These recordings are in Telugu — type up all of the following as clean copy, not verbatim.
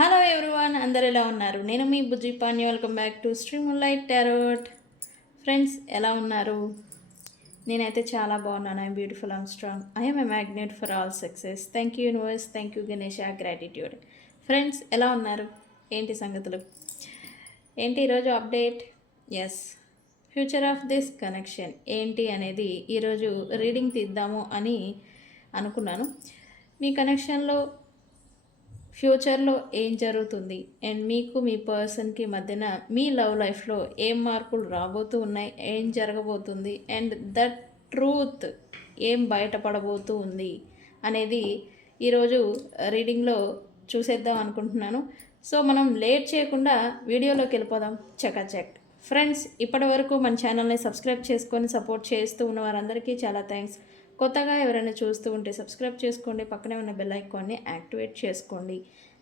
హలో ఎవ్రీవన్, అందరు ఎలా ఉన్నారు? నేను మీ Bujji Pani. Welcome back to Stream Light Tarot. Friends, ఎలా ఉన్నారు? నేనైతే చాలా బాగున్నాను. I'm beautiful, I'm strong, I'm a magnet for all success. Thank you universe, thank you Ganesha, gratitude. Friends, ఎలా ఉన్నారు? ఏంటి సంగతులు? ఏంటి ఈరోజు update? Yes, future of this connection ఏంటి అనేది ఈరోజు రీడింగ్ తీద్దాము అని అనుకున్నాను. మీ కనెక్షన్లో ఫ్యూచర్లో ఏం జరుగుతుంది అండ్ మీకు మీ పర్సన్కి మధ్యన మీ లవ్ లైఫ్లో ఏం మార్పులు రాబోతూ ఉన్నాయి, ఏం జరగబోతుంది అండ్ దట్ ట్రూత్ ఏం బయటపడబోతూ ఉంది అనేది ఈరోజు రీడింగ్లో చూసేద్దాం అనుకుంటున్నాను. సో మనం లేట్ చేయకుండా వీడియోలోకి వెళ్ళిపోదాం. చెక్ ఫ్రెండ్స్, ఇప్పటి వరకు మన ఛానల్ని సబ్స్క్రైబ్ చేసుకొని సపోర్ట్ చేస్తూ ఉన్న వారందరికీ చాలా థ్యాంక్స్. కొత్తగా ఎవరైనా చూస్తూ ఉంటే సబ్స్క్రైబ్ చేసుకోండి, పక్కనే ఉన్న బెల్ ఐకాన్ని యాక్టివేట్ చేసుకోండి.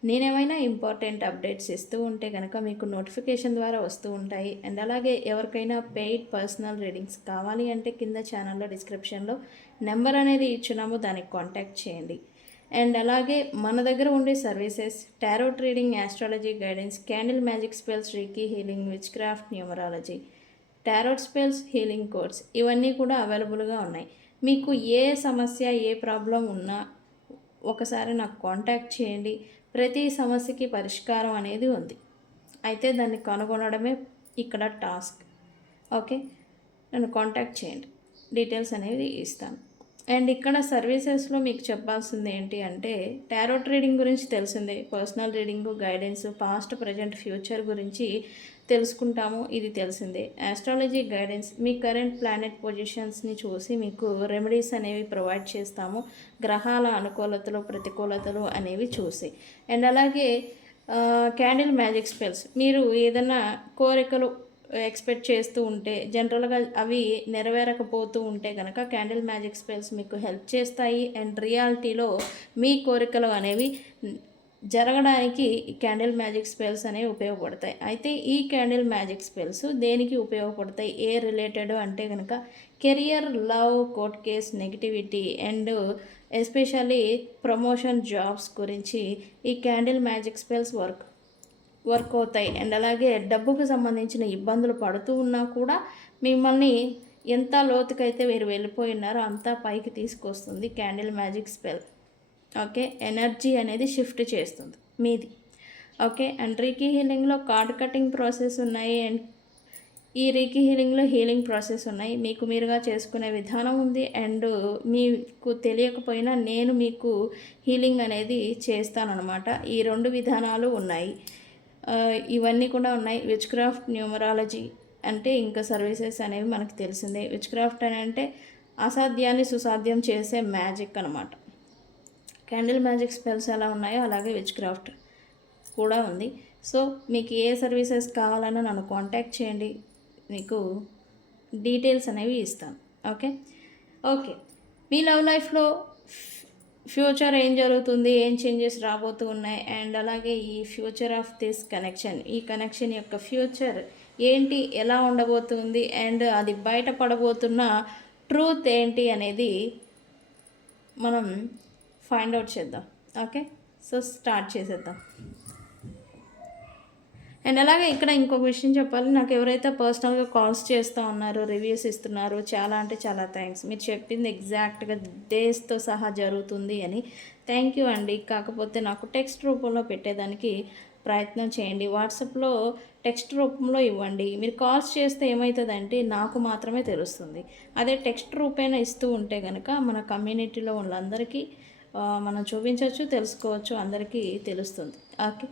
నేనేమైనా ఇంపార్టెంట్ అప్డేట్స్ ఇస్తూ ఉంటే కనుక మీకు నోటిఫికేషన్ ద్వారా వస్తూ ఉంటాయి. అండ్ అలాగే ఎవరికైనా పెయిడ్ పర్సనల్ రీడింగ్స్ కావాలి అంటే కింద ఛానల్లో డిస్క్రిప్షన్లో నెంబర్ అనేది ఇచ్చున్నాము, దానికి కాంటాక్ట్ చేయండి. అండ్ అలాగే మన దగ్గర ఉండే services tarot reading, astrology guidance, candle magic spells, reiki healing, which craft, numerology, tarot spells, healing course ఇవన్నీ కూడా అవైలబుల్గా ఉన్నాయి. మీకు ఏ సమస్య, ఏ ప్రాబ్లం ఉన్నా ఒకసారి నాకు కాంటాక్ట్ చేయండి. ప్రతి సమస్యకి పరిష్కారం అనేది ఉంది, అయితే దాన్ని కనుగొనడమే ఇక్కడ టాస్క్. ఓకే, నన్ను కాంటాక్ట్ చేయండి, డీటెయిల్స్ అనేవి ఇస్తాను. అండ్ ఇక్కడ సర్వీసెస్లో మీకు చెప్పాల్సింది ఏంటి అంటే టారోట్ రీడింగ్ గురించి తెలిసిందే, personal reading, guidance, past, present, future గురించి తెలుసుకుంటాము, ఇది తెలిసిందే. ఆస్ట్రాలజీ గైడెన్స్, మీ కరెంట్ ప్లానెట్ పొజిషన్స్ని చూసి మీకు రెమెడీస్ అనేవి ప్రొవైడ్ చేస్తాము, గ్రహాల అనుకూలతలు, ప్రతికూలతలు అనేవి చూసి. అండ్ అలాగే క్యాండిల్ మ్యాజిక్ స్పెల్స్, మీరు ఏదైనా కోరికలు ఎక్స్పెక్ట్ చేస్తూ ఉంటే జనరల్గా అవి నెరవేరకపోతూ ఉంటే కనుక క్యాండిల్ మ్యాజిక్ స్పెల్స్ మీకు హెల్ప్ చేస్తాయి. అండ్ రియాలిటీలో మీ కోరికలు అనేవి జరగడానికి క్యాండిల్ మ్యాజిక్ స్పెల్స్ అనేవి ఉపయోగపడతాయి. అయితే ఈ క్యాండిల్ మ్యాజిక్ స్పెల్స్ దేనికి ఉపయోగపడతాయి, ఏ రిలేటెడ్ అంటే కనుక career, love, court case, negativity and especially promotion, jobs గురించి ఈ క్యాండిల్ మ్యాజిక్ స్పెల్స్ వర్క్ అవుతాయి. అండ్ అలాగే డబ్బుకు సంబంధించిన ఇబ్బందులు పడుతూ ఉన్నా కూడా మిమ్మల్ని ఎంత లోతుకైతే మీరు వెళ్ళిపోయి ఉన్నారో అంతా పైకి తీసుకొస్తుంది candle magic spell. Okay, energy అనేది షిఫ్ట్ చేస్తుంది మీది. ఓకే, అండ్ రీకీ హీలింగ్లో కార్డ్ కటింగ్ ప్రాసెస్ ఉన్నాయి. అండ్ ఈ రీకీ హీలింగ్లో హీలింగ్ ప్రాసెస్ ఉన్నాయి, మీకు మీరుగా చేసుకునే విధానం ఉంది. అండ్ మీకు తెలియకపోయినా నేను మీకు హీలింగ్ అనేది చేస్తానన్నమాట. ఈ రెండు విధానాలు ఉన్నాయి, ఇవన్నీ కూడా ఉన్నాయి. విచ్ క్రాఫ్ట్, న్యూమరాలజీ అంటే ఇంకా సర్వీసెస్ అనేవి మనకు తెలిసిందే. విచ్ క్రాఫ్ట్ అని అంటే అసాధ్యాన్ని సుసాధ్యం చేసే మ్యాజిక్ అనమాట. క్యాండిల్ మ్యాజిక్ స్పెల్స్ ఎలా ఉన్నాయో అలాగే విచ్ క్రాఫ్ట్ కూడా ఉంది. సో మీకు ఏ సర్వీసెస్ కావాలన్నా నన్ను కాంటాక్ట్ చేయండి, మీకు డీటెయిల్స్ అనేవి ఇస్తాను. ఓకే ఓకే మీ లవ్ లైఫ్లో ఫ్యూచర్ ఏం జరుగుతుంది, ఏం చేంజెస్ రాబోతూ ఉన్నాయి అండ్ అలాగే ఈ ఫ్యూచర్ ఆఫ్ దిస్ కనెక్షన్, ఈ కనెక్షన్ యొక్క ఫ్యూచర్ ఏంటి, ఎలా ఉండబోతుంది అండ్ అది బయటపడబోతున్న ట్రూత్ ఏంటి అనేది మనం ఫైండ్ అవుట్ చేద్దాం. ఓకే, సో స్టార్ట్ చేసేద్దాం. అండ్ అలాగే ఇక్కడ ఇంకొక విషయం చెప్పాలి, నాకు ఎవరైతే పర్సనల్గా కాల్స్ చేస్తూ ఉన్నారో, రివ్యూస్ ఇస్తున్నారు, చాలా అంటే చాలా థ్యాంక్స్. మీరు చెప్పింది ఎగ్జాక్ట్గా డేస్తో సహా జరుగుతుంది అని. థ్యాంక్ యూ అండి. కాకపోతే నాకు టెక్స్ట్ రూపంలో పెట్టేదానికి ప్రయత్నం చేయండి, వాట్సాప్లో టెక్స్ట్ రూపంలో ఇవ్వండి. మీరు కాల్స్ చేస్తే ఏమవుతుందంటే నాకు మాత్రమే తెలుస్తుంది, అదే టెక్స్ట్ రూపేణ ఇస్తూ ఉంటే కనుక మన కమ్యూనిటీలో వాళ్ళందరికీ మనం చూపించవచ్చు, తెలుసుకోవచ్చు, అందరికీ తెలుస్తుంది. ఓకే,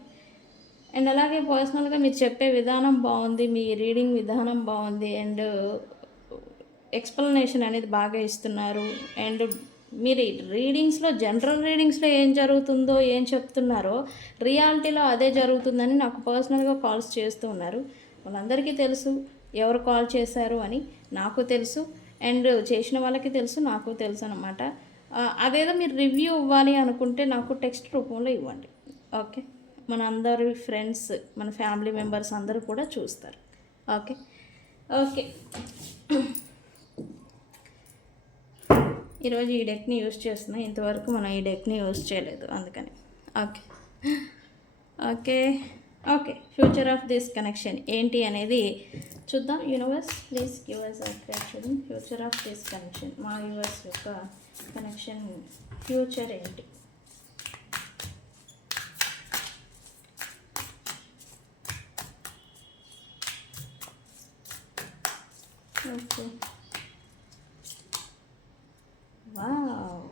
అండ్ అలాగే పర్సనల్గా మీరు చెప్పే విధానం బాగుంది, మీ రీడింగ్ విధానం బాగుంది అండ్ ఎక్స్ప్లెనేషన్ అనేది బాగా ఇస్తున్నారు. అండ్ మీరు రీడింగ్స్లో, జనరల్ రీడింగ్స్లో ఏం జరుగుతుందో, ఏం చెప్తున్నారో రియాలిటీలో అదే జరుగుతుందని నాకు పర్సనల్గా కాల్స్ చేస్తూ ఉన్నారు. వాళ్ళందరికీ తెలుసు ఎవరు కాల్ చేశారు అని, నాకు తెలుసు అండ్ చేసిన వాళ్ళకి తెలుసు, నాకు తెలుసు అన్నమాట. అదేదో మీరు రివ్యూ ఇవ్వాలి అనుకుంటే నాకు టెక్స్ట్ రూపంలో ఇవ్వండి. ఓకే, మన అందరి ఫ్రెండ్స్, మన ఫ్యామిలీ మెంబర్స్ అందరూ కూడా చూస్తారు. ఓకే ఓకే ఈరోజు ఈ డెక్ని యూజ్ చేస్తున్నాం, ఇంతవరకు మనం ఈ డెక్ని యూజ్ చేయలేదు అందుకని. Okay okay. Okay. Future of this connection ఏంటి అనేది చూద్దాం. యూనివర్స్ ప్లీజ్ గివ్ అస్ చూడండి. ఫ్యూచర్ ఆఫ్ దిస్ కనెక్షన్, మా యూనివర్స్ యొక్క కనెక్షన్ ఫ్యూచర్ ఏంటి? Okay. Wow,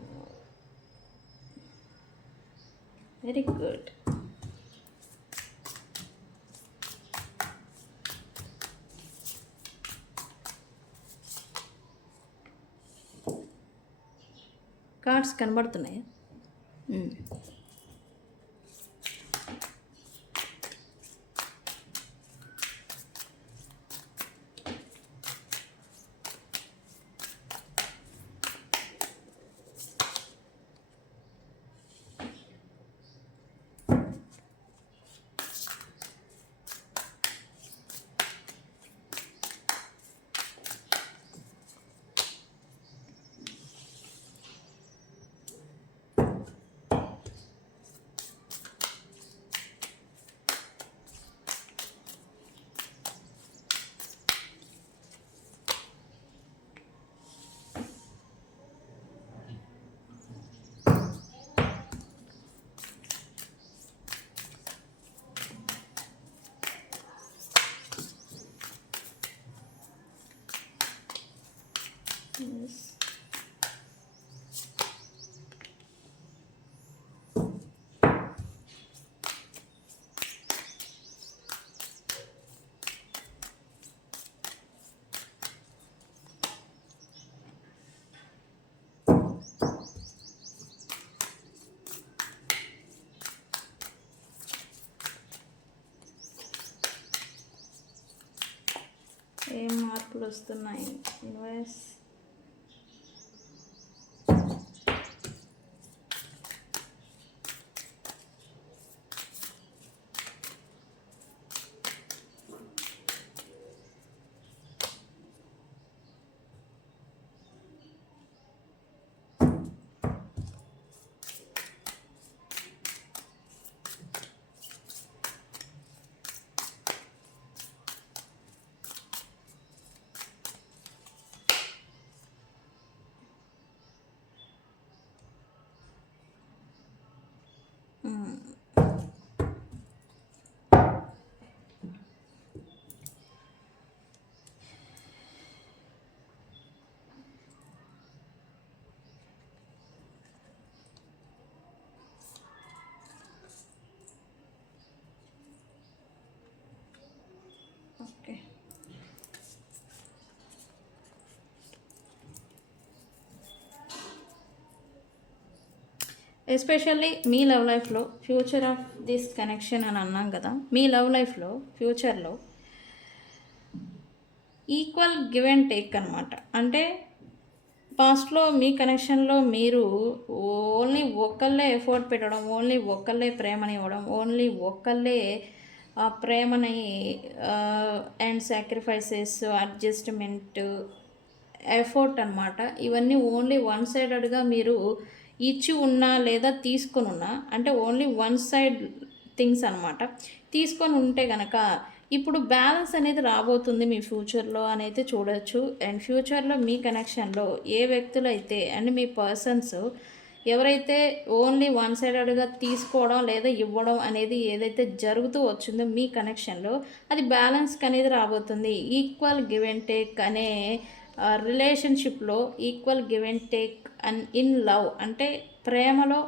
very good. Cards కనబడుతున్నాయా? Yes. ఏం మార్పులు వస్తున్నాయి యూనివర్స్? ఓకే. ఎస్పెషల్లీ మీ లవ్ లైఫ్లో ఫ్యూచర్ ఆఫ్ దిస్ కనెక్షన్ అని అన్నాం కదా, మీ లవ్ లైఫ్లో ఫ్యూచర్లో ఈక్వల్ గివ్ అండ్ టేక్ అనమాట. అంటే పాస్ట్లో మీ కనెక్షన్లో మీరు ఓన్లీ ఒక్కళ్ళే ఎఫర్ట్ పెట్టడం, ఓన్లీ ఒక్కళ్ళే ప్రేమని ఇవ్వడం, ఓన్లీ ఒక్కళ్ళే ఆ ప్రేమని అండ్ సాక్రిఫైసెస్, అడ్జస్ట్మెంట్, ఎఫర్ట్ అనమాట. ఇవన్నీ ఓన్లీ వన్ సైడెడ్గా మీరు ఇచ్చి ఉన్నా లేదా తీసుకొని ఉన్నా, అంటే ఓన్లీ వన్ సైడ్ థింగ్స్ అనమాట. తీసుకొని ఉంటే కనుక ఇప్పుడు బ్యాలెన్స్ అనేది రాబోతుంది మీ ఫ్యూచర్లో అని అయితే చూడొచ్చు. అండ్ ఫ్యూచర్లో మీ కనెక్షన్లో ఏ వ్యక్తులు అయితే అండ్ మీ పర్సన్స్ ఎవరైతే ఓన్లీ వన్ సైడెడ్గా తీసుకోవడం లేదా ఇవ్వడం అనేది ఏదైతే జరుగుతూ వచ్చిందో మీ కనెక్షన్లో, అది బ్యాలెన్స్కి అనేది రాబోతుంది. ఈక్వల్ గివ్ అండ్ టేక్ అనే రిలేషన్షిప్లో equal give and take and in love అంటే ప్రేమలో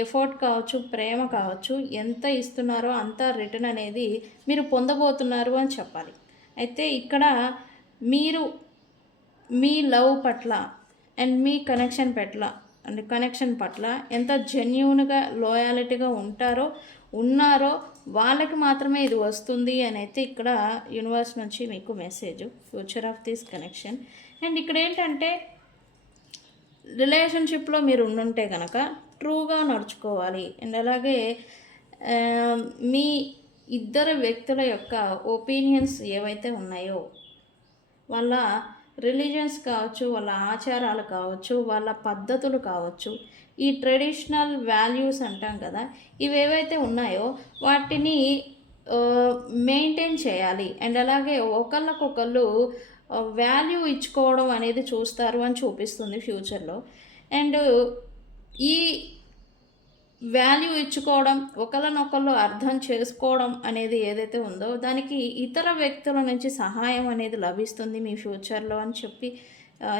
ఎఫర్ట్ కావచ్చు, ప్రేమ కావచ్చు, ఎంత ఇస్తున్నారో అంత రిటర్న్ అనేది మీరు పొందబోతున్నారు అని చెప్పాలి. అయితే ఇక్కడ మీరు మీ లవ్ పట్ల అండ్ మీ కనెక్షన్ పట్ల ఎంత జెన్యూన్గా లాయాలిటీగా ఉన్నారో వాళ్ళకి మాత్రమే ఇది వస్తుంది అని అయితే ఇక్కడ యూనివర్స్ నుంచి మీకు message, future of this connection. And ఇక్కడ ఏంటంటే రిలేషన్షిప్లో మీరు ఉండుంటే కనుక ట్రూగా నడుచుకోవాలి. అండ్ అలాగే మీ ఇద్దరు వ్యక్తుల యొక్క ఒపీనియన్స్ ఏవైతే ఉన్నాయో, వాళ్ళ రిలీజియన్స్ కావచ్చు, వాళ్ళ ఆచారాలు కావచ్చు, వాళ్ళ పద్ధతులు కావచ్చు, ఈ ట్రెడిషనల్ వాల్యూస్ అంటాం కదా, ఇవేవైతే ఉన్నాయో వాటిని మెయింటైన్ చేయాలి. అండ్ అలాగే ఒకళ్ళకొకళ్ళు వాల్యూ ఇచ్చుకోవడం అనేది చూస్తారు అని చూపిస్తుంది ఫ్యూచర్లో. అండ్ ఈ వాల్యూ ఇచ్చుకోవడం, ఒకళ్ళనొకళ్ళు అర్థం చేసుకోవడం అనేది ఏదైతే ఉందో దానికి ఇతర వ్యక్తుల నుంచి సహాయం అనేది లభిస్తుంది మీ ఫ్యూచర్లో అని చెప్పి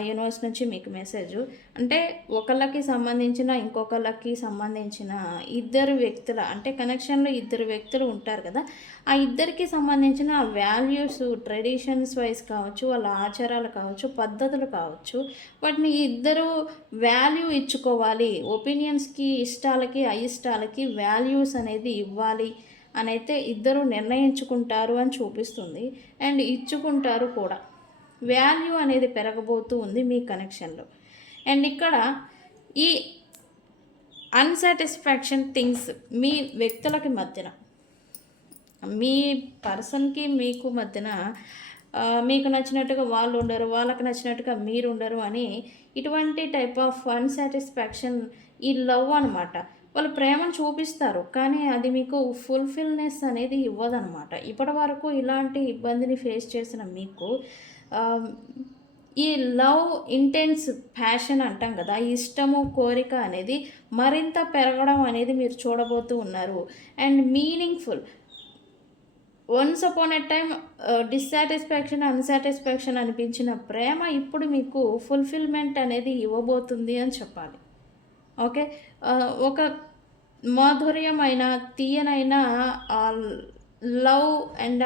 యూనివర్స్ నుంచి మీకు మెసేజు. అంటే ఒకళ్ళకి సంబంధించిన ఇంకొకళ్ళకి సంబంధించిన ఇద్దరు వ్యక్తుల అంటే కనెక్షన్లో ఇద్దరు వ్యక్తులు ఉంటారు కదా, ఆ ఇద్దరికి సంబంధించిన వాల్యూస్ ట్రెడిషన్స్ వైజ్ కావచ్చు, వాళ్ళ ఆచారాలు కావచ్చు, పద్ధతులు కావచ్చు, వాటిని ఇద్దరు వాల్యూ ఇచ్చుకోవాలి. ఒపీనియన్స్కి, ఇష్టాలకి అయిష్టాలకి వాల్యూస్ అనేది ఇవ్వాలి అనైతే ఇద్దరు నిర్ణయించుకుంటారు అని చూపిస్తుంది. అండ్ ఇచ్చుకుంటారు కూడా. వాల్యూ అనేది పెరగబోతూ ఉంది మీ కనెక్షన్లో. అండ్ ఇక్కడ ఈ అన్సాటిస్ఫాక్షన్ థింగ్స్ మీ వ్యక్తులకి మధ్యన, మీ పర్సన్కి మీకు మధ్యన మీకు నచ్చినట్టుగా వాళ్ళు ఉండరు, వాళ్ళకి నచ్చినట్టుగా మీరు ఉండరు అని ఇటువంటి టైప్ ఆఫ్ అన్సాటిస్ఫాక్షన్ ఈ లవ్ అనమాట. వాళ్ళు ప్రేమను చూపిస్తారు కానీ అది మీకు ఫుల్ఫిల్నెస్ అనేది ఇవ్వదనమాట. ఇప్పటి వరకు ఇలాంటి ఇబ్బందిని ఫేస్ చేసిన మీకు ఈ లవ్ ఇంటెన్స్ ప్యాషన్ అంటాం కదా, ఇష్టము కోరిక అనేది మరింత పెరగడం అనేది మీరు చూడబోతూ ఉన్నారు. And meaningful once upon a time dissatisfaction, unsatisfaction అనిపించిన ప్రేమ ఇప్పుడు మీకు ఫుల్ఫిల్మెంట్ అనేది ఇవ్వబోతుంది అని చెప్పాలి. ఓకే, ఒక మాధుర్యమైన తీయనైన love and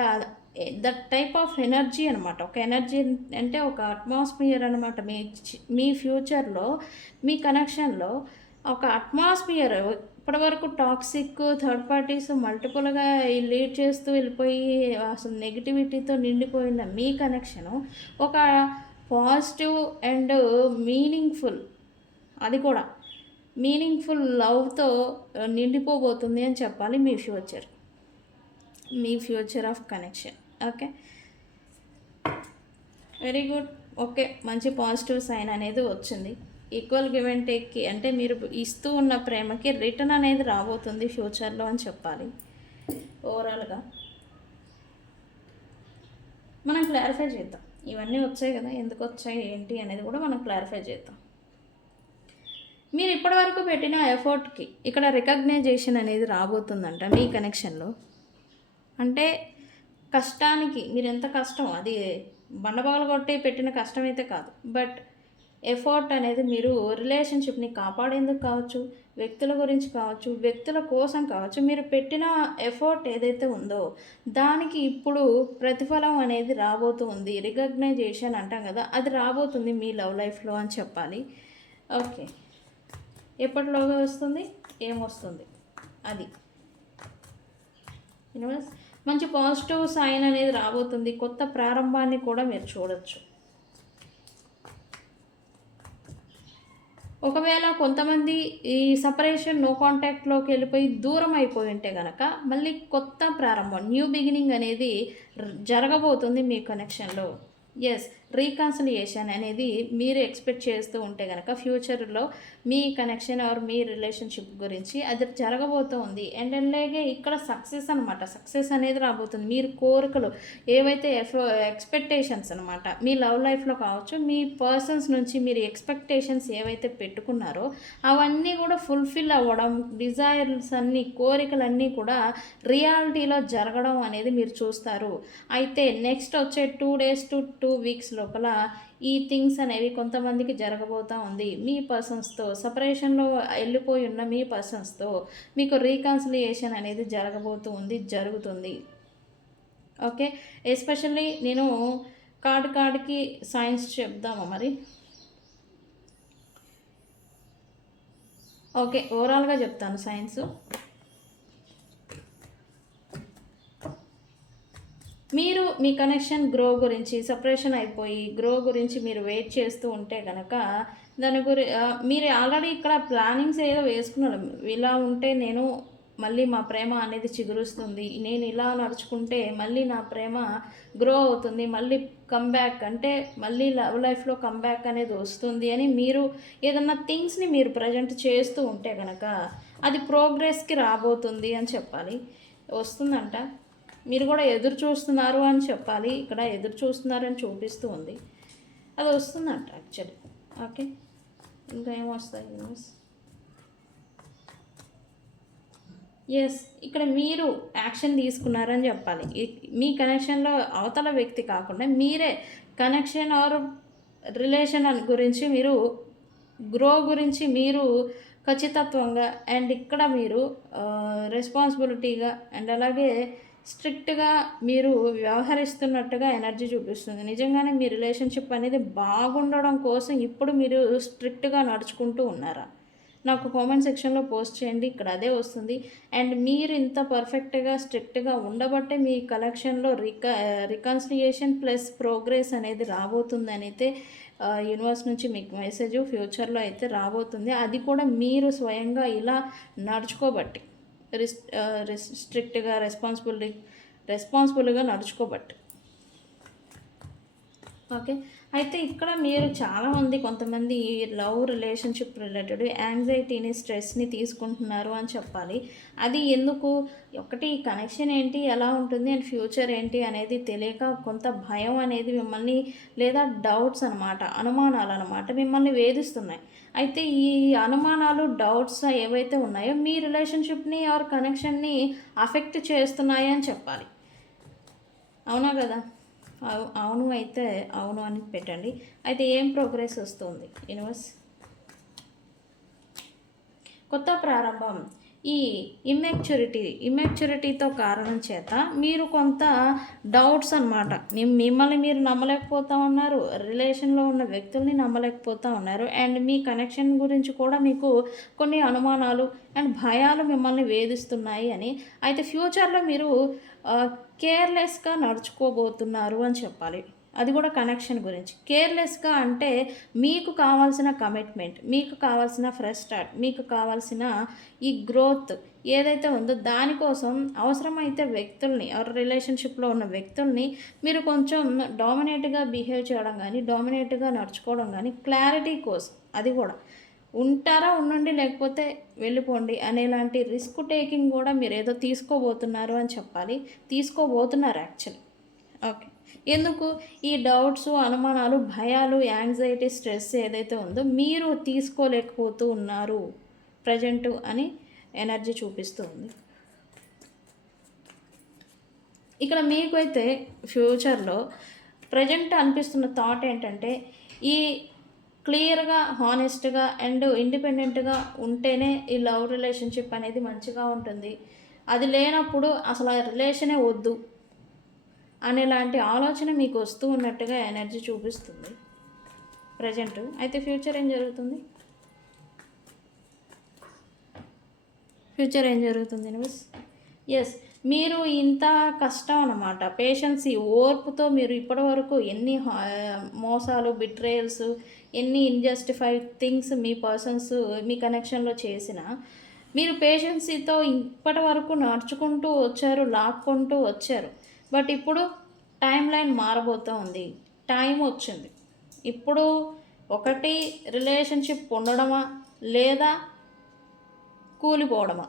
that type of energy అనమాట. ఒక ఎనర్జీ అంటే ఒక అట్మాస్ఫియర్ అనమాట. మీ ఫ్యూచర్లో మీ కనెక్షన్లో ఒక అట్మాస్ఫియర్, ఇప్పటివరకు టాక్సిక్ థర్డ్ పార్టీస్ మల్టిపుల్గా లీడ్ చేస్తూ వెళ్ళిపోయి అసలు నెగిటివిటీతో నిండిపోయిన మీ కనెక్షను ఒక పాజిటివ్ అండ్ మీనింగ్ఫుల్, అది కూడా మీనింగ్ఫుల్ లవ్తో నిండిపోబోతుంది అని చెప్పాలి మీ future of connection. Okay, very good. Okay, మంచి పాజిటివ్ సైన్ అనేది వచ్చింది. ఈక్వల్ గివ్ అండ్ టేక్కి అంటే మీరు ఇస్తూ ఉన్న ప్రేమకి రిటర్న్ అనేది రాబోతుంది ఫ్యూచర్లో అని చెప్పాలి. ఓవరాల్గా మనం క్లారిఫై చేద్దాం. ఇవన్నీ వచ్చాయి కదా, ఎందుకు వచ్చాయి ఏంటి అనేది కూడా మనం క్లారిఫై చేద్దాం. మీరు ఇప్పటివరకు పెట్టిన ఎఫర్ట్కి ఇక్కడ రికగ్నైజేషన్ అనేది రాబోతుందంట మీ కనెక్షన్లో. అంటే కష్టానికి మీరు ఎంత కష్టం, అది బండబాగలు కొట్టి పెట్టిన కష్టం అయితే కాదు, బట్ ఎఫర్ట్ అనేది మీరు రిలేషన్షిప్ని కాపాడేందుకు కావచ్చు, వ్యక్తుల గురించి కావచ్చు, వ్యక్తుల కోసం కావచ్చు, మీరు పెట్టిన ఎఫర్ట్ ఏదైతే ఉందో దానికి ఇప్పుడు ప్రతిఫలం అనేది రాబోతుంది. రికగ్నైజేషన్ అంటాం కదా, అది రాబోతుంది మీ లవ్ లైఫ్లో అని చెప్పాలి. ఓకే, ఎప్పటిలోగా వస్తుంది, ఏమొస్తుంది అది యూనివర్స్ మంచి పాజిటివ్ సైన్ అనేది రాబోతుంది. కొత్త ప్రారంభాన్ని కూడా మీరు చూడొచ్చు. ఒకవేళ కొంతమంది ఈ సపరేషన్ నో కాంటాక్ట్లోకి వెళ్ళిపోయి దూరం అయిపోయి ఉంటే కనుక మళ్ళీ కొత్త ప్రారంభం, న్యూ బిగినింగ్ అనేది జరగబోతుంది మీ కనెక్షన్లో. ఎస్, రీకన్సిలియేషన్ అనేది మీరు ఎక్స్పెక్ట్ చేస్తూ ఉంటే కనుక ఫ్యూచర్లో మీ కనెక్షన్ ఆర్ మీ రిలేషన్షిప్ గురించి అది జరగబోతుంది. అండ్ అలాగే ఇక్కడ సక్సెస్ అనమాట, సక్సెస్ అనేది రాబోతుంది. మీరు కోరికలు ఏవైతే ఎక్స్పెక్టేషన్స్ అనమాట మీ లవ్ లైఫ్లో కావచ్చు, మీ పర్సన్స్ నుంచి మీరు ఎక్స్పెక్టేషన్స్ ఏవైతే పెట్టుకున్నారో అవన్నీ కూడా ఫుల్ఫిల్ అవ్వడం, డిజైర్స్ అన్నీ, కోరికలన్నీ కూడా రియాలిటీలో జరగడం అనేది మీరు చూస్తారు. అయితే నెక్స్ట్ వచ్చే 2 days to 2 weeks లోపల ఈ థింగ్స్ అనేవి కొంతమందికి జరగబోతూ ఉంది. మీ పర్సన్స్తో సపరేషన్లో వెళ్ళిపోయి ఉన్న మీ పర్సన్స్తో మీకు రీకన్సిలియేషన్ అనేది జరగబోతూ ఉంది, జరుగుతుంది. ఓకే, ఎస్పెషల్లీ నేను కార్డ్కి సైన్స్ చెప్దామా మరి? ఓకే, ఓవరాల్గా చెప్తాను సైన్స్. మీరు మీ కనెక్షన్ గ్రో గురించి, సపరేషన్ అయిపోయి గ్రో గురించి మీరు వెయిట్ చేస్తూ ఉంటే కనుక దాని మీరు ఆల్రెడీ ఇక్కడ ప్లానింగ్స్ ఏదో వేసుకున్నారు. ఇలా ఉంటే నేను మళ్ళీ మా ప్రేమ అనేది చిగురుస్తుంది, నేను ఇలా నడుచుకుంటే మళ్ళీ నా ప్రేమ గ్రో అవుతుంది, మళ్ళీ కమ్బ్యాక్ అంటే మళ్ళీ లవ్ లైఫ్లో కమ్బ్యాక్ అనేది వస్తుంది అని మీరు ఏదన్నా థింగ్స్ని మీరు ప్రజెంట్ చేస్తూ ఉంటే కనుక అది ప్రోగ్రెస్కి రాబోతుంది అని చెప్పాలి. వస్తుందంట. మీరు కూడా ఎదురు చూస్తున్నారు అని చెప్పాలి. ఇక్కడ ఎదురు చూస్తున్నారని చూపిస్తూ ఉంది. అది వస్తుందంట యాక్చువల్లీ. ఓకే, ఇంకా ఏమొస్తాయి న్యూస్? ఎస్, ఇక్కడ మీరు యాక్షన్ తీసుకున్నారని చెప్పాలి. మీ కనెక్షన్లో అవతల వ్యక్తి కాకుండా మీరే కనెక్షన్ ఆర్ రిలేషన్ గురించి మీరు గ్రో గురించి మీరు ఖచ్చితత్వంగా అండ్ ఇక్కడ మీరు రెస్పాన్సిబిలిటీగా అండ్ అలాగే స్ట్రిక్ట్గా మీరు వ్యవహరిస్తున్నట్టుగా ఎనర్జీ చూపిస్తుంది. నిజంగానే మీ రిలేషన్షిప్ అనేది బాగుండడం కోసం ఇప్పుడు మీరు స్ట్రిక్ట్గా నడుచుకుంటూ ఉన్నారా? నాకు కామెంట్ సెక్షన్లో పోస్ట్ చేయండి. ఇక్కడ అదే వస్తుంది. అండ్ మీరు ఇంత పర్ఫెక్ట్గా స్ట్రిక్ట్గా ఉండబట్టే మీ కలెక్షన్లో రికన్సిలియేషన్ ప్లస్ ప్రోగ్రెస్ అనేది రాబోతుందని అయితే యూనివర్స్ నుంచి మీకు మెసేజ్ ఫ్యూచర్లో అయితే రాబోతుంది. అది కూడా మీరు స్వయంగా ఇలా నడుచుకోబట్టి స్ట్రిక్ట్గా రెస్పాన్సిబుల్గా నడుచుకోబట్టి. ఓకే, అయితే ఇక్కడ మీరు చాలామంది కొంతమంది లవ్ రిలేషన్షిప్ రిలేటెడ్ యాంగ్జైటీని స్ట్రెస్ని తీసుకుంటున్నారు అని చెప్పాలి. అది ఎందుకు? ఒకటి కనెక్షన్ ఏంటి, ఎలా ఉంటుంది అండ్ ఫ్యూచర్ ఏంటి అనేది తెలియక కొంత భయం అనేది మిమ్మల్ని లేదా డౌట్స్ అనమాట, అనుమానాలు అనమాట మిమ్మల్ని వేధిస్తున్నాయి. అయితే ఈ అనుమానాలు డౌట్స్ ఏవైతే ఉన్నాయో మీ రిలేషన్షిప్ని ఆర్ కనెక్షన్ని అఫెక్ట్ చేస్తున్నాయి అని చెప్పాలి. అవునా కదా? అవును, అయితే అవును అని పెట్టండి. అయితే ఏం ప్రోగ్రెస్ వస్తుంది యూనివర్స్? కొత్త ప్రారంభం. ఈ ఇమ్మెచ్యూరిటీతో కారణం చేత మీరు కొంత డౌట్స్ అనమాట, మిమ్మల్ని మీరు నమ్మలేకపోతూ ఉన్నారు, రిలేషన్లో ఉన్న వ్యక్తుల్ని నమ్మలేకపోతూ ఉన్నారు అండ్ మీ కనెక్షన్ గురించి కూడా మీకు కొన్ని అనుమానాలు అండ్ భయాలు మిమ్మల్ని వేధిస్తున్నాయి అని. అయితే ఫ్యూచర్లో మీరు కేర్లెస్గా నడుచుకోబోతున్నారు అని చెప్పాలి. అది కూడా కనెక్షన్ గురించి. కేర్లెస్గా అంటే మీకు కావాల్సిన కమిట్మెంట్, మీకు కావాల్సిన ఫ్రెష్ స్టార్ట్, మీకు కావాల్సిన ఈ గ్రోత్ ఏదైతే ఉందో దానికోసం అవసరమైతే వ్యక్తుల్ని రిలేషన్షిప్లో ఉన్న వ్యక్తుల్ని మీరు కొంచెం డామినేట్గా బిహేవ్ చేయడం కానీ డామినేట్గా నడుచుకోవడం కానీ క్లారిటీ కోసం, అది కూడా ఉంటారా ఉండండి లేకపోతే వెళ్ళిపోండి అనేలాంటి రిస్క్ టేకింగ్ కూడా మీరు ఏదో తీసుకోబోతున్నారు అని చెప్పాలి. తీసుకోబోతున్నారు యాక్చువల్లీ. ఓకే, ఎందుకు? ఈ డౌట్స్, అనుమానాలు, భయాలు, యాంగ్జైటీ, స్ట్రెస్ ఏదైతే ఉందో మీరు తీసుకోలేకపోతూ ఉన్నారు ప్రజెంటు అని ఎనర్జీ చూపిస్తూ ఉంది. ఇక్కడ మీకు అయితే ఫ్యూచర్లో ప్రజెంట్ అనిపిస్తున్న థాట్ ఏంటంటే ఈ క్లియర్గా, హానెస్ట్గా అండ్ ఇండిపెండెంట్గా ఉంటేనే ఈ లవ్ రిలేషన్షిప్ అనేది మంచిగా ఉంటుంది, అది లేనప్పుడు అసలు ఆ రిలేషనే వద్దు అనేలాంటి ఆలోచన మీకు వస్తూ ఉన్నట్టుగా ఎనర్జీ చూపిస్తుంది ప్రజెంట్. అయితే ఫ్యూచర్ ఏం జరుగుతుంది? ఫ్యూచర్ ఏం జరుగుతుంది న్యూస్? ఎస్, మీరు ఇంత కష్టం అన్నమాట, పేషెన్స్, ఓర్పుతో మీరు ఇప్పటివరకు ఎన్ని మోసాలు, బిట్రేయల్స్, ఎన్ని ఇన్జస్టిఫైడ్ థింగ్స్ మీ పర్సన్స్ మీ కనెక్షన్లో చేసినా మీరు పేషెన్సీతో ఇప్పటి వరకు నడుచుకుంటూ వచ్చారు, లాక్కుంటూ వచ్చారు. బట్ ఇప్పుడు టైం లైన్ మారబోతూ ఉంది, టైం వచ్చింది. ఇప్పుడు ఒకటి రిలేషన్షిప్ ఉండడమా లేదా కూలిపోవడమా?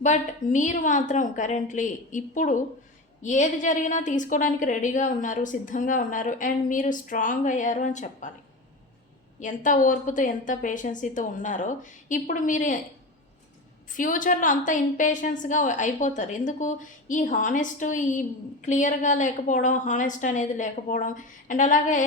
బట్ మీరు మాత్రం కరెంట్లీ ఇప్పుడు ఏది జరిగినా తీసుకోవడానికి రెడీగా ఉన్నారు, సిద్ధంగా ఉన్నారు అండ్ మీరు స్ట్రాంగ్ అయ్యారు అని చెప్పాలి. ఎంత ఓర్పుతో ఎంత పేషెన్సీతో ఉన్నారో ఇప్పుడు మీరు ఫ్యూచర్లో అంత ఇంపేషెన్స్గా అయిపోతారు. ఎందుకు? ఈ హానెస్ట్, ఈ క్లియర్గా లేకపోవడం, హానెస్ట్ అనేది లేకపోవడం అండ్ అలాగే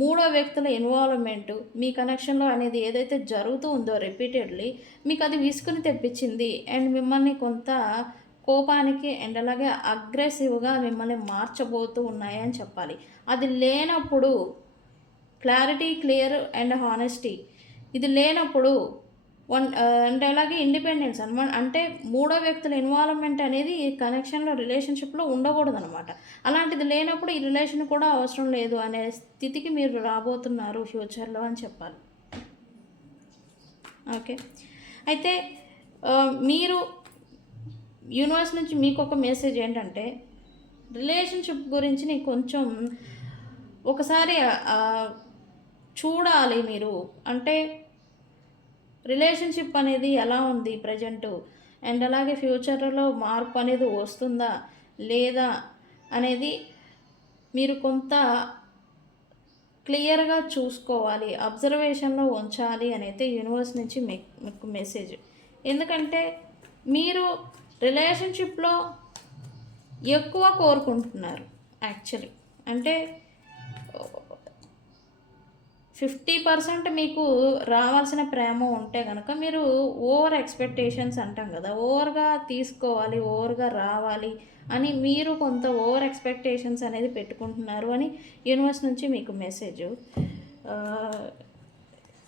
మూడో వ్యక్తుల ఇన్వాల్వ్మెంటు మీ కనెక్షన్లో అనేది ఏదైతే జరుగుతూ ఉందో రిపీటెడ్లీ మీకు అది విసుగుని తెప్పించింది అండ్ మిమ్మల్ని కొంత కోపానికి అండ్ అలాగే అగ్రెసివ్గా మిమ్మల్ని మార్చబోతూ ఉన్నాయి అని చెప్పాలి. అది లేనప్పుడు క్లారిటీ, క్లియర్ అండ్ హానెస్టీ ఇది లేనప్పుడు అంటే అలాగే ఇండిపెండెన్స్ అనమాట, అంటే మూడో వ్యక్తుల ఇన్వాల్వ్మెంట్ అనేది ఈ కనెక్షన్లో, రిలేషన్షిప్లో ఉండకూడదు అనమాట. అలాంటిది లేనప్పుడు ఈ రిలేషన్ కూడా అవసరం లేదు అనే స్థితికి మీరు రాబోతున్నారు ఫ్యూచర్లో అని చెప్పాలి. ఓకే, అయితే మీరు యూనివర్స్ నుంచి మీకు ఒక మెసేజ్ ఏంటంటే రిలేషన్షిప్ గురించి నీకు కొంచెం ఒకసారి చూడాలి మీరు. అంటే రిలేషన్షిప్ అనేది ఎలా ఉంది ప్రజెంటు, అండ్ అలాగే ఫ్యూచర్లో మార్పు అనేది వస్తుందా లేదా అనేది మీరు కొంత క్లియర్గా చూసుకోవాలి, అబ్జర్వేషన్లో ఉంచాలి అని అయితే యూనివర్స్ నుంచి మీకు మెసేజ్. ఎందుకంటే మీరు రిలేషన్షిప్లో ఎక్కువ కోరుకుంటున్నారు యాక్చువల్లీ. అంటే 50% మీకు రావాల్సిన ప్రేమ ఉంటే కనుక మీరు ఓవర్ ఎక్స్పెక్టేషన్స్ అంటాం కదా, ఓవర్గా తీసుకోవాలి, ఓవర్గా రావాలి అని మీరు కొంత ఓవర్ ఎక్స్పెక్టేషన్స్ అనేది పెట్టుకుంటున్నారు అని యూనివర్స్ నుంచి మీకు మెసేజ్.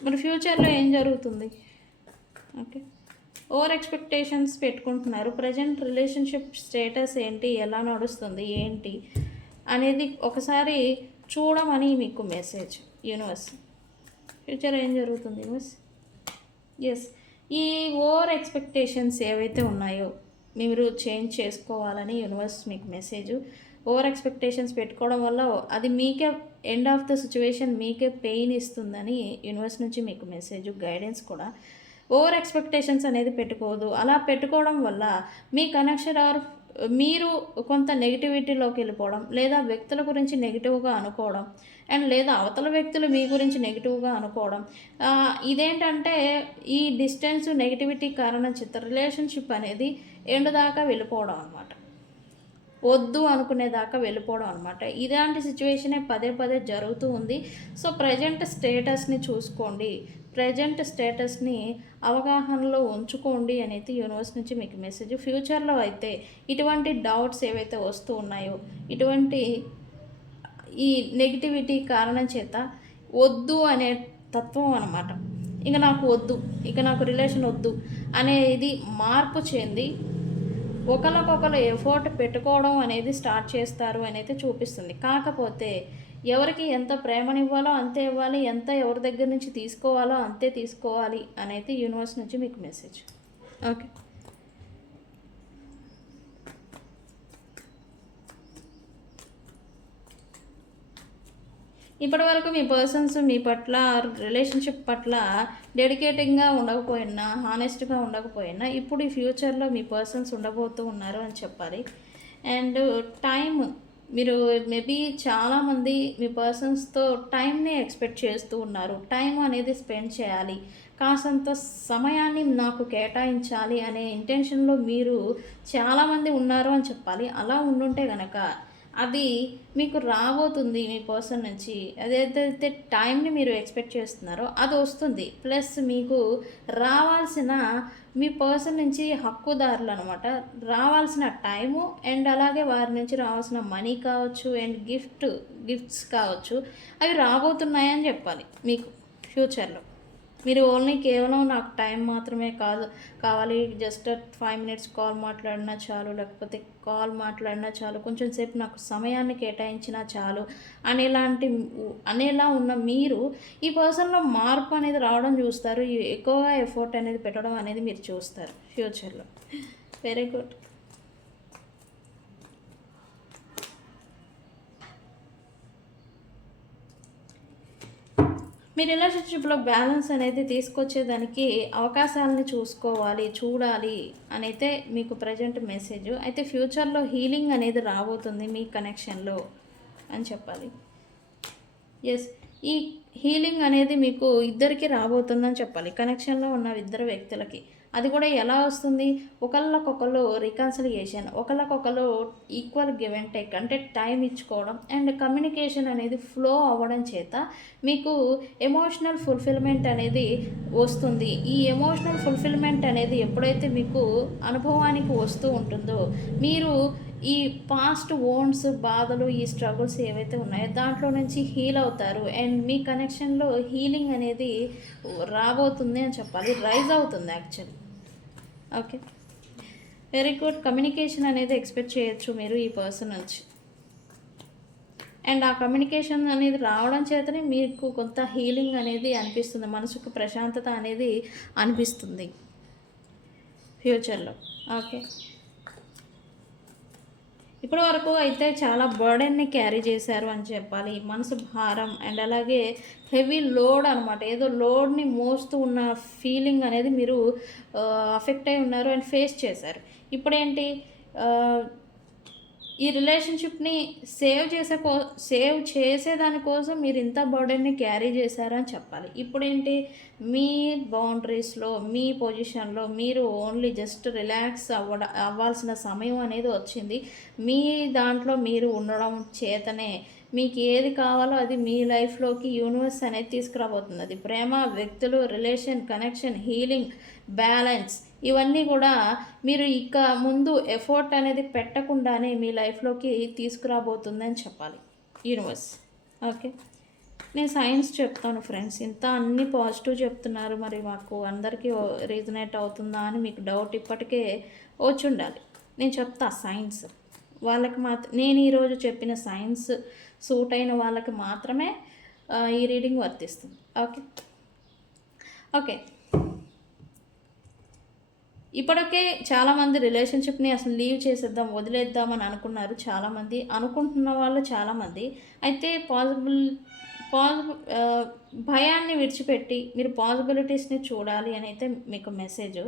మరి ఫ్యూచర్లో ఏం జరుగుతుంది? ఓకే, ఓవర్ ఎక్స్పెక్టేషన్స్ పెట్టుకుంటున్నారు. ప్రజెంట్ రిలేషన్షిప్ స్టేటస్ ఏంటి, ఎలా నడుస్తుంది ఏంటి అనేది ఒకసారి చూడమని మీకు మెసేజ్ యూనివర్స్. ఫ్యూచర్ ఏం జరుగుతుంది యూనివర్స్? ఎస్, ఈ ఓవర్ ఎక్స్పెక్టేషన్స్ ఏవైతే ఉన్నాయో మీరు చేంజ్ చేసుకోవాలని యూనివర్స్ మీకు మెసేజ్. ఓవర్ ఎక్స్పెక్టేషన్స్ పెట్టుకోవడం వల్ల అది మీకే ఎండ్ ఆఫ్ ద సిచ్యువేషన్ మీకే పెయిన్ ఇస్తుందని యూనివర్స్ నుంచి మీకు మెసేజ్, గైడెన్స్ కూడా. ఓవర్ ఎక్స్పెక్టేషన్స్ అనేది పెట్టుకోవద్దు. అలా పెట్టుకోవడం వల్ల మీ కనెక్షన్ ఆర్ మీరు కొంత నెగిటివిటీలోకి వెళ్ళిపోవడం, లేదా వ్యక్తుల గురించి నెగిటివ్గా అనుకోవడం, అండ్ లేదా అవతల వ్యక్తులు మీ గురించి నెగిటివ్గా అనుకోవడం, ఇదేంటంటే ఈ డిస్టెన్స్ నెగిటివిటీ కారణం చేత రిలేషన్షిప్ అనేది ఎండ్ దాకా వెళ్ళిపోవడం అనమాట, వద్దు అనుకునేదాకా వెళ్ళిపోవడం అనమాట. ఇలాంటి సిచ్యువేషనే పదే పదే జరుగుతూ ఉంది. సో ప్రజెంట్ స్టేటస్ని చూసుకోండి, ప్రజెంట్ స్టేటస్ని అవగాహనలో ఉంచుకోండి అనేది యూనివర్స్ నుంచి మీకు మెసేజ్. ఫ్యూచర్లో అయితే ఇటువంటి డౌట్స్ ఏవైతే వస్తూ ఉన్నాయో, ఇటువంటి ఈ నెగిటివిటీ కారణం చేత వద్దు అనే తత్వం అనమాట, ఇక నాకు వద్దు, ఇక నాకు రిలేషన్ వద్దు అనేది మార్పు చెంది ఒకరికొకరు ఎఫర్ట్ పెట్టుకోవడం అనేది స్టార్ట్ చేస్తారు అని అయితే చూపిస్తుంది. కాకపోతే ఎవరికి ఎంత ప్రేమనివ్వాలో అంతే ఇవ్వాలి, ఎంత ఎవరి దగ్గర నుంచి తీసుకోవాలో అంతే తీసుకోవాలి అని అయితే యూనివర్స్ నుంచి మీకు మెసేజ్. ఓకే, ఇప్పటి వరకు మీ పర్సన్స్ మీ పట్ల రిలేషన్షిప్ పట్ల డెడికేటింగ్గా ఉండకపోయినా, హానెస్ట్గా ఉండకపోయినా, ఇప్పుడు ఈ ఫ్యూచర్లో మీ పర్సన్స్ ఉండబోతూ ఉన్నారు అని చెప్పాలి. అండ్ టైం, మీరు మేబీ చాలామంది మీ పర్సన్స్తో టైంని ఎక్స్పెక్ట్ చేస్తూ ఉన్నారు. టైం అనేది స్పెండ్ చేయాలి, కాసంత సమయాన్ని నాకు కేటాయించాలి అనే ఇంటెన్షన్లో మీరు చాలామంది ఉన్నారు అని చెప్పాలి. అలా ఉండుంటే కనుక అది మీకు రాబోతుంది మీ పర్సన్ నుంచి. అదేదైతే టైంని మీరు ఎక్స్పెక్ట్ చేస్తున్నారో అది వస్తుంది. ప్లస్ మీకు రావాల్సిన మీ పర్సన్ నుంచి హక్కుదారులు అనమాట, రావాల్సిన టైము అండ్ అలాగే వారి నుంచి రావాల్సిన మనీ కావచ్చు అండ్ గిఫ్ట్స్ కావచ్చు, అవి రాబోతున్నాయని చెప్పాలి మీకు ఫ్యూచర్లో. మీరు ఓన్లీ కేవలం నాకు టైం మాత్రమే కావాలి, జస్ట్ 5 minutes కాల్ మాట్లాడినా చాలు, లేకపోతే కాల్ మాట్లాడినా చాలు, కొంచెం సేపు నాకు సమయాన్ని కేటాయించినా చాలు అనేలా ఉన్న మీరు ఈ పర్సన్లో మార్పు అనేది రావడం చూస్తారు. ఎక్కువగా ఎఫర్ట్ అనేది పెట్టడం అనేది మీరు చూస్తారు ఫ్యూచర్లో. Very good. మీ రిలేషన్షిప్లో బ్యాలెన్స్ అనేది తీసుకొచ్చేదానికి అవకాశాలని చూడాలి అని అయితే మీకు ప్రజెంట్ మెసేజ్. అయితే ఫ్యూచర్లో హీలింగ్ అనేది రాబోతుంది మీ కనెక్షన్లో అని చెప్పాలి. ఎస్, ఈ హీలింగ్ అనేది మీకు ఇద్దరికి రాబోతుందని చెప్పాలి, కనెక్షన్లో ఉన్న ఇద్దరు వ్యక్తులకి. అది కూడా ఎలా వస్తుంది? ఒకళ్ళకొకళ్ళు రికన్సిలియేషన్, ఒకళ్ళకొకళ్ళు ఈక్వల్ గివ్ అండ్ టేక్, అంటే టైం ఇచ్చుకోవడం అండ్ కమ్యూనికేషన్ అనేది ఫ్లో అవ్వడం చేత మీకు ఎమోషనల్ ఫుల్ఫిల్మెంట్ అనేది వస్తుంది. ఈ ఎమోషనల్ ఫుల్ఫిల్మెంట్ అనేది ఎప్పుడైతే మీకు అనుభవానికి వస్తూ ఉంటుందో, మీరు ఈ పాస్ట్ ఓన్స్, బాధలు, ఈ స్ట్రగుల్స్ ఏవైతే ఉన్నాయో దాంట్లో నుంచి హీల్ అవుతారు అండ్ మీ కనెక్షన్లో హీలింగ్ అనేది రాబోతుంది అని చెప్పాలి, రైజ్ అవుతుంది actually. Okay, very good. Communication అనేది ఎక్స్పెక్ట్ చేయొచ్చు మీరు ఈ పర్సన్ నుంచి, అండ్ ఆ కమ్యూనికేషన్ అనేది రావడం చేతనే మీకు కొంత హీలింగ్ అనేది అనిపిస్తుంది, మనసుకు ప్రశాంతత అనేది అనిపిస్తుంది ఫ్యూచర్లో. ఓకే, ఇప్పటి వరకు అయితే చాలా బర్డెన్ని క్యారీ చేశారు అని చెప్పాలి. మనసు భారం అండ్ అలాగే హెవీ లోడ్ అనమాట. ఏదో లోడ్‌ని మోస్తూ ఉన్న ఫీలింగ్ అనేది మీరు అఫెక్ట్ అయి ఉన్నారు అండ్ ఫేస్ చేశారు. ఇప్పుడేంటి ఆహ్, ఈ రిలేషన్‌షిప్‌ని సేవ్ చేసేదాని కోసం మీరు ఇంత బర్డెన్‌ని క్యారీ చేశారని చెప్పాలి. ఇప్పుడేంటి మీ బౌండరీస్‌లో, మీ పొజిషన్‌లో మీరు ఓన్లీ జస్ట్ రిలాక్స్ అవ్వాల్సిన సమయం అనేది వచ్చింది. మీ దాంట్లో మీరు ఉండడం చేతనే మీకు ఏది కావాలో అది మీ లైఫ్‌లోకి యూనివర్స్ అనేది తీసుకురాబోతుంది. అది ప్రేమ, వ్యక్తులు, రిలేషన్, కనెక్షన్, హీలింగ్, బ్యాలెన్స్ ఇవన్నీ కూడా మీరు ఇక ముందు ఎఫర్ట్ అనేది పెట్టకుండానే మీ లైఫ్‌లోకి తీసుకురాబోతుందని చెప్పాలి యూనివర్స్. ఓకే. నేను సైన్స్ చెప్తాను ఫ్రెండ్స్. ఇంత అన్ని పాజిటివ్ చెప్తున్నారు. మరి మాకు అందరికీ రీజనేట్ అవుతుందా అని మీకు డౌట్ ఇప్పటికే వచ్చుండాలి. నేను చెప్తా సైన్స్. వాళ్ళకి నేను ఈరోజు చెప్పిన సైన్స్ సూట్ అయిన వాళ్ళకి మాత్రమే ఈ రీడింగ్ వర్తిస్తుంది. ఓకే. ఓకే. ఇప్పటికే చాలామంది రిలేషన్షిప్‌ని అసలు లీవ్ చేసేద్దాం, వదిలేద్దాం అని అనుకున్నారు చాలామంది. అనుకుంటున్న వాళ్ళు చాలామంది. అయితే భయాన్ని విడిచిపెట్టి మీరు పాసిబిలిటీస్‌ని చూడాలి అని అయితే మీకు మెసేజు.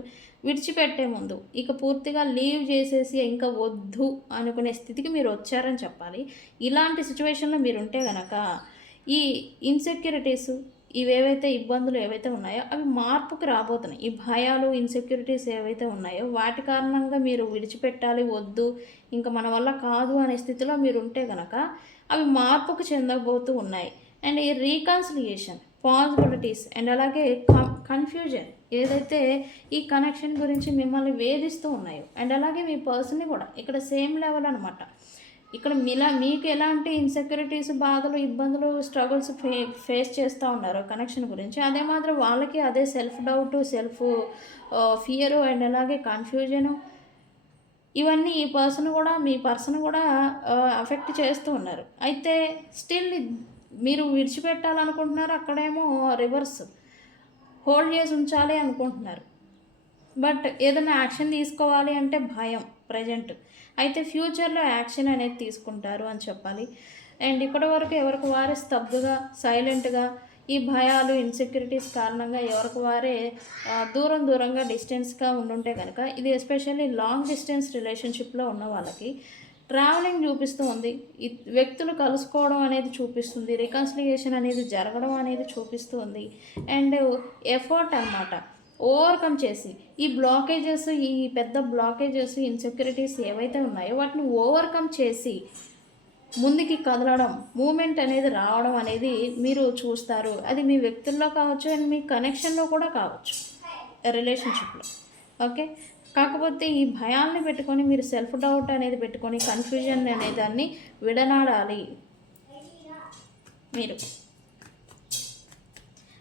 విడిచిపెట్టే ముందు ఇక పూర్తిగా లీవ్ చేసేసి ఇంకా వద్దు అనుకునే స్థితికి మీరు వచ్చారని చెప్పాలి. ఇలాంటి సిట్యుయేషన్‌లో మీరుంటే గనక ఈ ఇన్‌సెక్యూరిటీసు ఇవేవైతే ఇబ్బందులు ఏవైతే ఉన్నాయో అవి మార్పుకి రాబోతున్నాయి. ఈ భయాలు, ఇన్‌సెక్యూరిటీస్ ఏవైతే ఉన్నాయో వాటి కారణంగా మీరు విడిచిపెట్టాలి, వద్దు, ఇంక మన వల్ల కాదు అనే స్థితిలో మీరుంటే గనక అవి మార్పుకు చెందబోతూ ఉన్నాయి. అండ్ ఈ రీకన్సిలియేషన్, పాసిబిలిటీస్ అండ్ అలాగే కన్‌ఫ్యూజన్ ఏదైతే ఈ కనెక్షన్ గురించి మిమ్మల్ని వేధిస్తూ ఉన్నాయో అండ్ అలాగే మీ పర్సన్‌ని కూడా ఇక్కడ సేమ్ లెవెల్ అనమాట. ఇక్కడ మీకు ఎలాంటి ఇన్‌సెక్యూరిటీస్, బాధలు, ఇబ్బందులు, స్ట్రగుల్స్ ఫేస్ చేస్తూ ఉన్నారో కనెక్షన్ గురించి, అదే మాత్రం వాళ్ళకి అదే సెల్ఫ్ డౌటు, ఫియరు అండ్ అలాగే కన్‌ఫ్యూజను ఇవన్నీ మీ పర్సన్ కూడా అఫెక్ట్ చేస్తూ ఉన్నారు. అయితే స్టిల్ మీరు విడిచిపెట్టాలనుకుంటున్నారు. అక్కడేమో రివర్స్ హోల్డ్ చేసి ఉంచాలి అనుకుంటున్నారు. బట్ ఏదైనా యాక్షన్ తీసుకోవాలి అంటే భయం ప్రెజెంట్. అయితే ఫ్యూచర్‌లో యాక్షన్ అనేది తీసుకుంటారు అని చెప్పాలి. అండ్ ఇప్పటివరకు ఎవరికి వారే స్తబ్దుగా, సైలెంట్‌గా ఈ భయాలు, ఇన్‌సెక్యూరిటీస్ కారణంగా ఎవరికి వారే దూరంగా డిస్టెన్స్‌గా ఉండుంటే గనక ఇది ఎస్పెషల్లీ లాంగ్ డిస్టెన్స్ రిలేషన్‌షిప్‌లో ఉన్న వాళ్ళకి ట్రావెలింగ్ చూపిస్తూ ఉంది. వ్యక్తులు కలుసుకోవడం అనేది చూపిస్తుంది. రికన్సిలియేషన్ అనేది జరగడం అనేది చూపిస్తూ ఉంది. అండ్ ఎఫర్ట్ అనమాట. ఓవర్‌కమ్ చేసి ఈ పెద్ద బ్లాకేజెస్, ఇన్‌సెక్యూరిటీస్ ఏవైతే ఉన్నాయో వాటిని ఓవర్‌కమ్ చేసి ముందుకి కదలడం, మూవ్‌మెంట్ అనేది రావడం అనేది మీరు చూస్తారు. అది మీ వ్యక్తుల్లో కావచ్చు అండ్ మీ కనెక్షన్‌లో కూడా కావచ్చు రిలేషన్‌షిప్‌లో. ఓకే. కాకపోతే ఈ భయాల్ని పెట్టుకొని మీరు సెల్ఫ్ డౌట్ అనేది పెట్టుకొని కన్‌ఫ్యూజన్ అనే దాన్ని విడనాడాలి మీరు.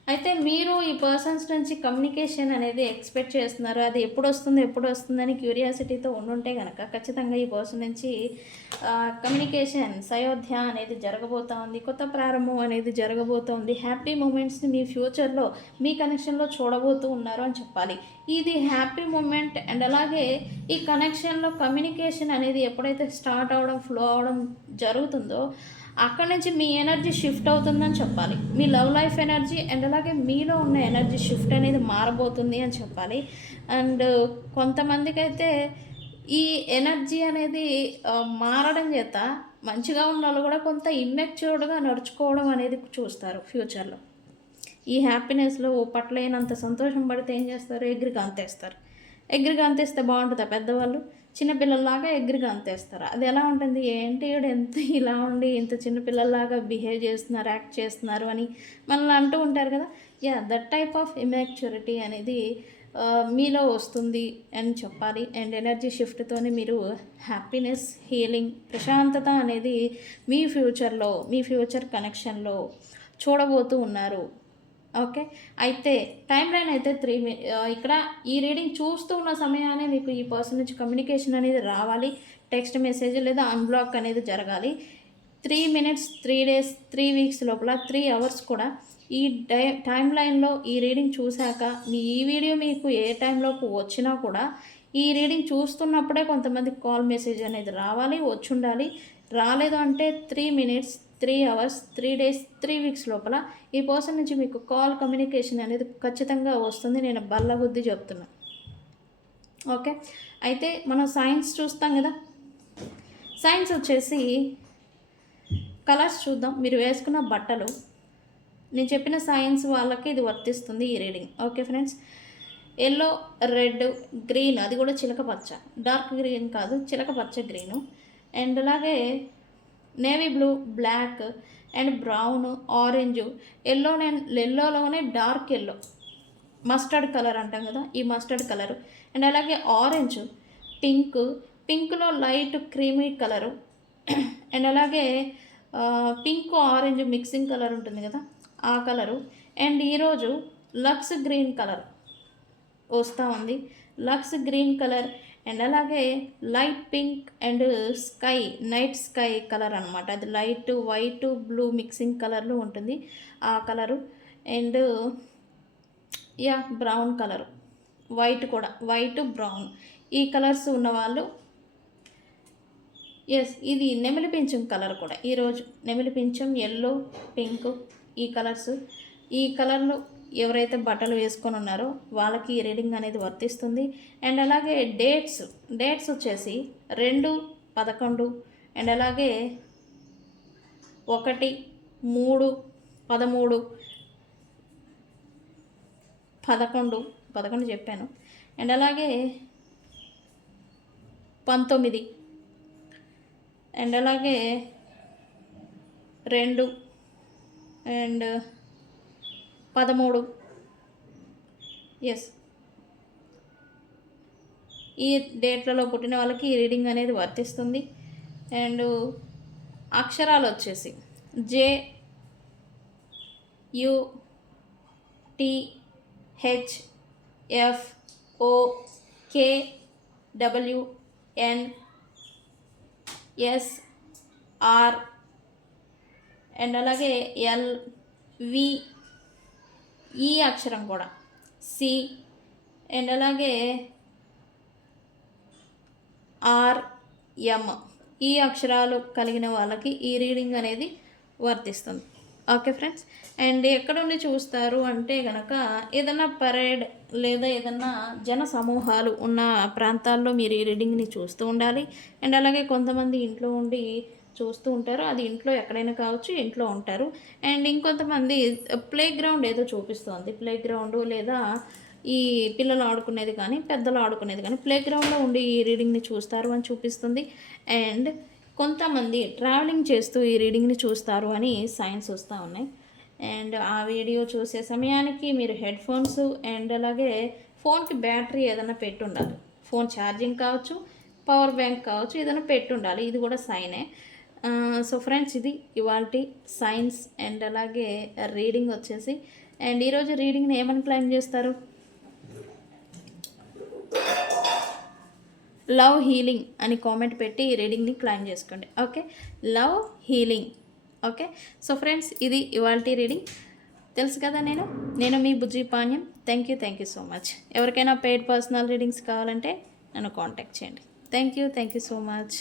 అయితే మీరు ఈ పర్సన్స్ నుంచి కమ్యూనికేషన్ అనేది ఎక్స్పెక్ట్ చేస్తున్నారు. అది ఎప్పుడొస్తుందని క్యూరియాసిటీతో ఉండుంటే గనక ఖచ్చితంగా ఈ పర్సన్ నుంచి కమ్యూనికేషన్, సయోధ్య అనేది జరగబోతూ ఉంది. కొత్త ప్రారంభం అనేది జరగబోతూ ఉంది. హ్యాపీ మూమెంట్స్‌ని మీ ఫ్యూచర్‌లో మీ కనెక్షన్‌లో చూడబోతూ ఉన్నారు అని చెప్పాలి. ఇది హ్యాపీ మూమెంట్ అండ్ అలాగే ఈ కనెక్షన్‌లో కమ్యూనికేషన్ అనేది ఎప్పుడైతే స్టార్ట్ అవ్వడం, ఫ్లో అవ్వడం జరుగుతుందో అక్కడి నుంచి మీ ఎనర్జీ షిఫ్ట్ అవుతుందని చెప్పాలి. మీ లవ్ లైఫ్ ఎనర్జీ అండ్ అలాగే మీలో ఉన్న ఎనర్జీ షిఫ్ట్ అనేది మారబోతుంది అని చెప్పాలి. అండ్ కొంతమందికైతే ఈ ఎనర్జీ అనేది మారడం చేత మంచిగా ఉన్నోళ్ళు కూడా కొంత ఇమ్మెచ్యూర్డ్‌గా నడుచుకోవడం అనేది చూస్తారు ఫ్యూచర్‌లో. ఈ హ్యాపీనెస్‌లో పట్టలేనంత సంతోషం పడితే ఏం చేస్తారు? ఎగిరి గంతేస్తారు. ఎగిరి గంతేస్తే బాగుంటుందా పెద్దవాళ్ళు? చిన్నపిల్లల్లాగా ఎగిరి గంతేస్తారు. అది ఎలా ఉంటుంది? ఏంటి ఈడు ఇలా ఉండి ఇంత చిన్నపిల్లల్లాగా బిహేవ్ చేస్తున్నారు, యాక్ట్ చేస్తున్నారు అని మనల్ని అంటూ ఉంటారు కదా! దట్ టైప్ ఆఫ్ ఇమ్యాచ్యూరిటీ అనేది మీలో వస్తుంది అని చెప్పాలి. అండ్ ఎనర్జీ షిఫ్ట్‌తోనే మీరు హ్యాపీనెస్, హీలింగ్, ప్రశాంతత అనేది మీ ఫ్యూచర్ కనెక్షన్‌లో చూడబోతూ ఉన్నారు. ఓకే. అయితే టైమ్ లైన్ అయితే ఇక్కడ ఈ రీడింగ్ చూస్తూ ఉన్న సమయానే మీకు ఈ పర్సన్ నుంచి కమ్యూనికేషన్ అనేది రావాలి. టెక్స్ట్ మెసేజ్ లేదా అన్‌బ్లాక్ అనేది జరగాలి. 3 మినిట్స్, 3 డేస్, 3 వీక్స్ లోపల 3 అవర్స్ కూడా ఈ టైమ్ లైన్‌లో ఈ రీడింగ్ చూశాక ఈ వీడియో మీకు ఏ టైంలోకి వచ్చినా కూడా ఈ రీడింగ్ చూస్తున్నప్పుడే కొంతమంది కాల్ మెసేజ్ అనేది రావాలి, వచ్చి ఉండాలి. రాలేదు అంటే 3 మినిట్స్, 3 అవర్స్, 3 డేస్, 3 వీక్స్ లోపల ఈ పర్సన్ నుంచి మీకు కాల్ కమ్యూనికేషన్ అనేది ఖచ్చితంగా వస్తుంది. నేను బల్లగుద్ది చెప్తున్నా. ఓకే, అయితే మనం సైన్స్ చూస్తాం కదా. సైన్స్ వచ్చేసి కలర్స్ చూద్దాం. మీరు వేసుకున్న బట్టలు, నేను చెప్పిన సైన్స్ వాళ్ళకి ఇది వర్తిస్తుంది ఈ reading. Okay friends, yellow, red, green, అది కూడా చిలక పచ్చ, డార్క్ గ్రీన్ కాదు, చిలక పచ్చ గ్రీను. అండ్ అలాగే navy blue, black and brown, orange, ఎల్లోలోనే డార్క్ ఎల్లో, మస్టర్డ్ కలర్ అంటాం కదా, ఈ మస్టర్డ్ కలరు. అండ్ అలాగే ఆరెంజ్, పింక్లో లైట్ క్రీమీ కలరు. అండ్ అలాగే పింక్ ఆరెంజ్ మిక్సింగ్ కలర్ ఉంటుంది కదా, ఆ కలరు. అండ్ ఈరోజు లక్స్ గ్రీన్ కలర్ వస్తూ ఉంది, లక్స్ గ్రీన్ కలర్. అండ్ అలాగే light pink and sky, night sky colour అనమాట. అది లైట్ వైట్ బ్లూ మిక్సింగ్ కలర్లో ఉంటుంది ఆ colour. And brown colour, white కూడా, వైట్ బ్రౌన్, ఈ కలర్స్ ఉన్నవాళ్ళు. ఇది నెమిలి పింఛం కలర్ కూడా. ఈరోజు నెమిలి పింఛం, ఎల్లో, పింక్, ఈ కలర్స్, ఈ కలర్లు ఎవరైతే బట్టలు వేసుకొని ఉన్నారో వాళ్ళకి ఈ రీడింగ్ అనేది వర్తిస్తుంది. అండ్ అలాగే డేట్స్ వచ్చేసి 2, 11 అండ్ అలాగే 1, 3, 13, 11 చెప్పాను. అండ్ అలాగే 19 అండ్ అలాగే 2 అండ్ 13. ఈ డేట్లలో పుట్టిన వాళ్ళకి ఈ రీడింగ్ అనేది వర్తిస్తుంది. అండ్ అక్షరాలు వచ్చేసి JUTHFOKWNSR అండ్ అలాగే LV, ఈ అక్షరం కూడా C అండ్ అలాగే RM, ఈ అక్షరాలు కలిగిన వాళ్ళకి ఈ రీడింగ్ అనేది వర్తిస్తుంది. ఓకే ఫ్రెండ్స్, అండ్ ఎక్కడ నుండి చూస్తారు అంటే కనుక ఏదైనా పరేడ్ లేదా ఏదైనా జన సమూహాలు ఉన్న ప్రాంతాల్లో మీరు ఈ రీడింగ్ని చూస్తూ ఉండాలి. అండ్ అలాగే కొంతమంది ఇంట్లో ఉండి చూస్తూ ఉంటారు, అది ఇంట్లో ఎక్కడైనా కావచ్చు, ఇంట్లో ఉంటారు. అండ్ ఇంకొంతమంది ప్లే గ్రౌండ్ ఏదో చూపిస్తుంది, ప్లే గ్రౌండ్ లేదా ఈ పిల్లలు ఆడుకునేది కానీ పెద్దలు ఆడుకునేది కానీ ప్లే గ్రౌండ్లో ఉండి ఈ రీడింగ్ని చూస్తారు అని చూపిస్తుంది. అండ్ కొంతమంది ట్రావెలింగ్ చేస్తూ ఈ రీడింగ్ని చూస్తారు అని సైన్స్ వస్తూ ఉన్నాయి. అండ్ ఆ వీడియో చూసే సమయానికి మీరు హెడ్ ఫోన్స్ అండ్ అలాగే ఫోన్కి బ్యాటరీ ఏదైనా పెట్టి ఉండాలి, ఫోన్ ఛార్జింగ్ కావచ్చు, పవర్ బ్యాంక్ కావచ్చు, ఏదైనా పెట్టి ఉండాలి, ఇది కూడా సైనే. సో ఫ్రెండ్స్, ఇది ఇవాల్టి సైన్స్ అండ్ అలాగే రీడింగ్ వచ్చేసి. అండ్ ఈరోజు రీడింగ్ని ఏమని క్లైమ్ చేస్తారు? లవ్ హీలింగ్ అని కామెంట్ పెట్టి ఈ రీడింగ్ని క్లైమ్ చేసుకోండి. Okay, love healing. Okay, so friends, ఇది ఇవాల్టి రీడింగ్. తెలుసు కదా, నేను మీ Bujji Panyam. Thank you so much. ఎవరికైనా పెయిడ్ పర్సనల్ రీడింగ్స్ కావాలంటే నన్ను కాంటాక్ట్ చేయండి. Thank you so much.